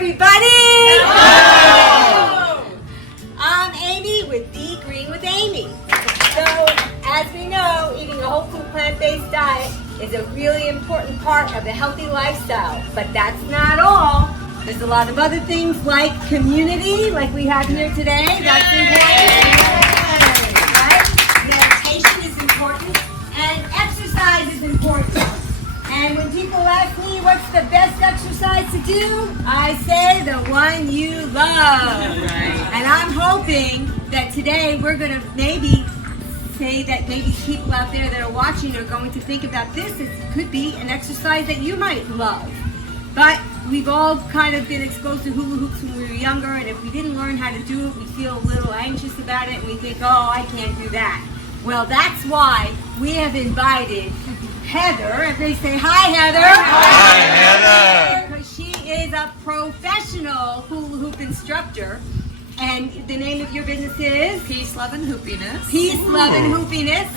everybody! Hello! I'm Amy with Be Green with Amy. So, as we know, eating a whole food plant-based diet is a really important part of a healthy lifestyle. But that's not all. There's a lot of other things like community, like we have here today. That's important. Right? Meditation is important, and exercise is important. And when people ask me what's the best exercise to do, I say the one you love. And I'm hoping that today we're going to maybe say that maybe people out there that are watching are going to think about this. It could be an exercise that you might love. But we've all kind of been exposed to hula hoops when we were younger, and if we didn't learn how to do it, we feel a little anxious about it, and we think, oh, I can't do that. Well, that's why we have invited Heather. Everybody say hi, Heather. Hi, Heather. Because she is a professional hula hoop instructor. And the name of your business is? Peace, Love, and Hoopiness. Peace, Love, and Hoopiness.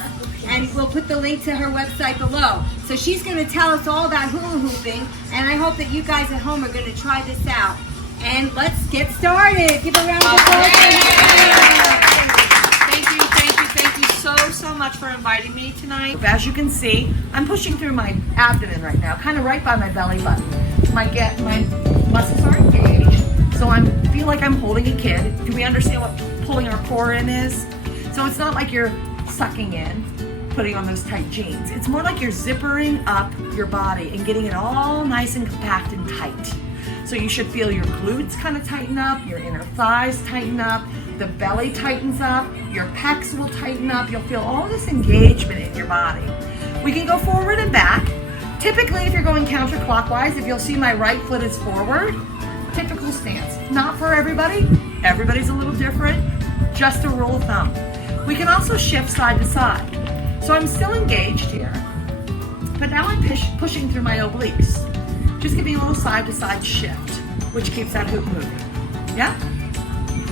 And we'll put the link to her website below. So she's going to tell us all about hula hooping. And I hope that you guys at home are going to try this out. And let's get started. Give a round of applause. Thank you so much for inviting me tonight. As you can see, I'm pushing through my abdomen right now, kind of right by my belly button. My muscles are engaged, so I feel like I'm holding a kid. Do we understand what pulling our core in is? So it's not like you're sucking in, putting on those tight jeans. It's more like you're zippering up your body and getting it all nice and compact and tight. So you should feel your glutes kind of tighten up, your inner thighs tighten up, the belly tightens up, your pecs will tighten up. You'll feel all this engagement in your body. We can go forward and back. Typically, if you're going counterclockwise, if you'll see my right foot is forward, typical stance. Not for everybody. Everybody's a little different. Just a rule of thumb. We can also shift side to side. So I'm still engaged here, but now I'm pushing through my obliques. Just giving a little side to side shift, which keeps that hoop moving. Yeah?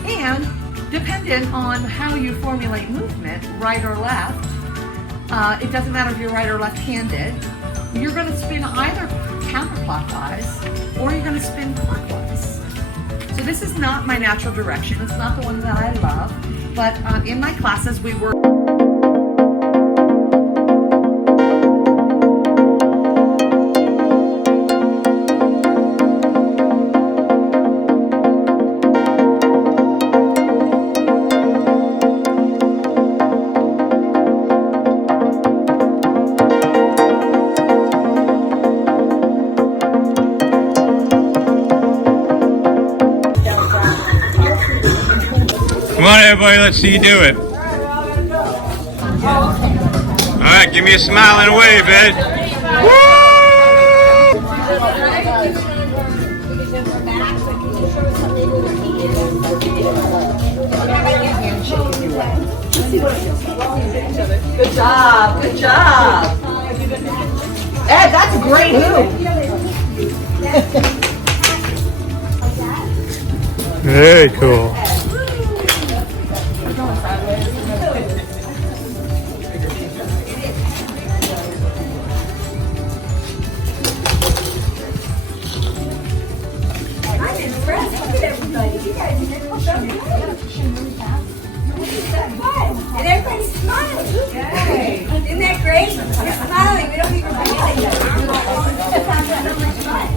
And dependent on how you formulate movement, right or left, it doesn't matter if you're right or left-handed, you're going to spin either counterclockwise or you're going to spin clockwise. So this is not my natural direction. It's not the one that I love, but in my classes we work. Come on, everybody, let's see you do it. All right, give me a smile and a wave, Ed. Good job, good job. Ed, that's a great hoop. Very cool. I'm impressed. Look at everybody. You guys are so good. And everybody's smiling. Isn't that great? You're smiling. We don't even forget it. That's so much fun.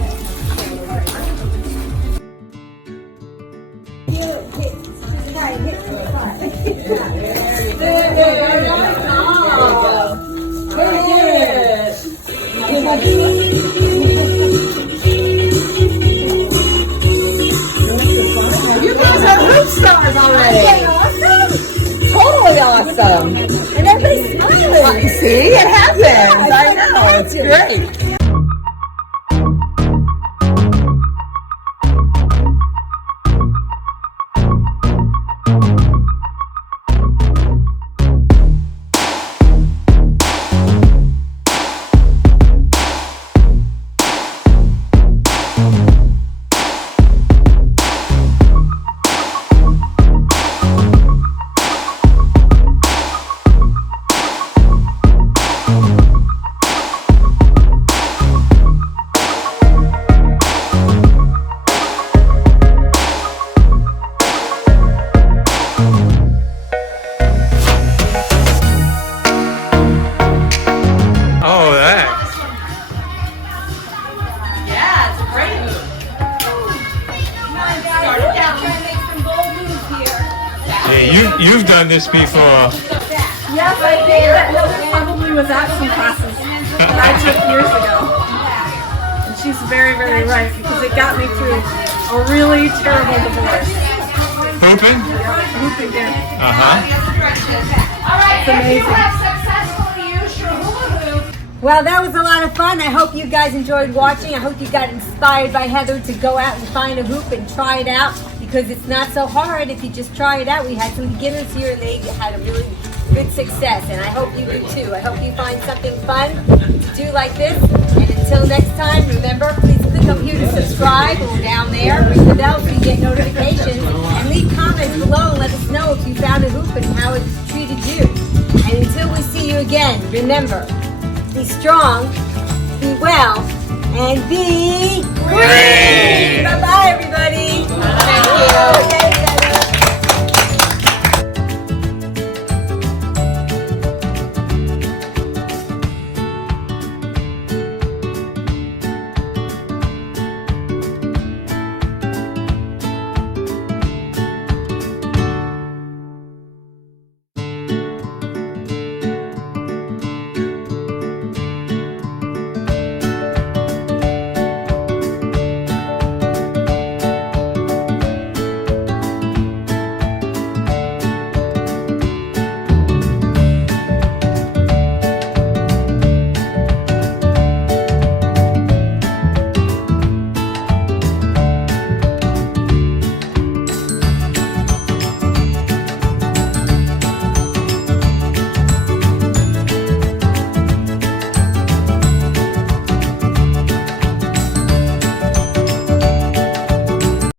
You guys are hoop stars already. Totally awesome. And everybody's smiling. See, it happens. I know. It's great. Amy, you've done this before. Yes, I think that Hula probably was at some classes that I took years ago. And she's very, very right because it got me through a really terrible divorce. Hooping? Hooping did. Uh-huh. It's amazing. Well, that was a lot of fun. I hope you guys enjoyed watching. I hope you got inspired by Heather to go out and find a hoop and try it out because it's not so hard if you just try it out. We had some beginners here and they had a really good success, and I hope you do too. I hope you find something fun to do like this. And until next time, remember, please click up here to subscribe or down there. Ring the bell so you get notifications. And leave comments below and let us know if you found a hoop and how it treated you. And until we see you again, remember, be strong, be well, and be green!